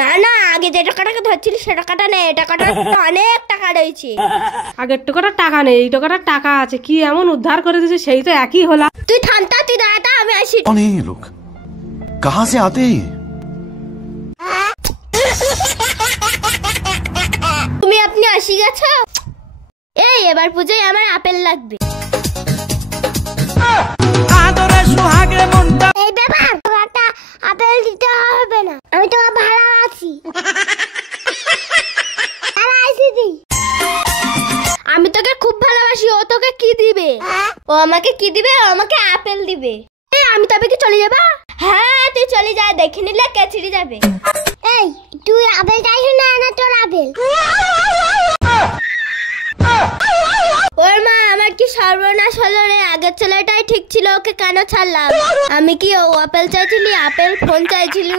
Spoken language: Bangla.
না না, আগে যে টাকাটাকে ধরছিলি সে টাকাটা নেই, টাকাটা অনেক টাকা রয়েছে। আগের টাকাটার টাকা নেই, এই টাকাটার টাকা আছে। কি এমন উদ্ধার করে দিয়েছে, সেই তো একই হলা। তুই থামতা, তুই দাঁড়াতা, আমি আসি। कौन है ये लोग? कहाँ से आते हैं? তুমি আপনি আসি গেছো। এই এবার পুজোয় আমার আপেল লাগবে। এই ব্যাপার, একটা আপেল দিতে হবে না, আমি তো ভালো আছি। আমি তোকে খুব ভালোবাসি। ও তোকে কি দিবে? ও আমাকে কি দিবে? ও আমাকে আপেল দিবে। আমি তবে কি চলে যাবা? হ্যাঁ তুই চলে যা, দেখে নিলে কে ছিড়ে যাবে। এই তুই আপেল চাইছ না? না তোর আপেল। ওর মা, আমার কি সর্বনাশ হলো রে। আগের ছেলেটাই ঠিক ছিল, ওকে কেন ছাড়লাম? আমি কি ও আপেল চাইছিলি? Apple phone চাইছিলি?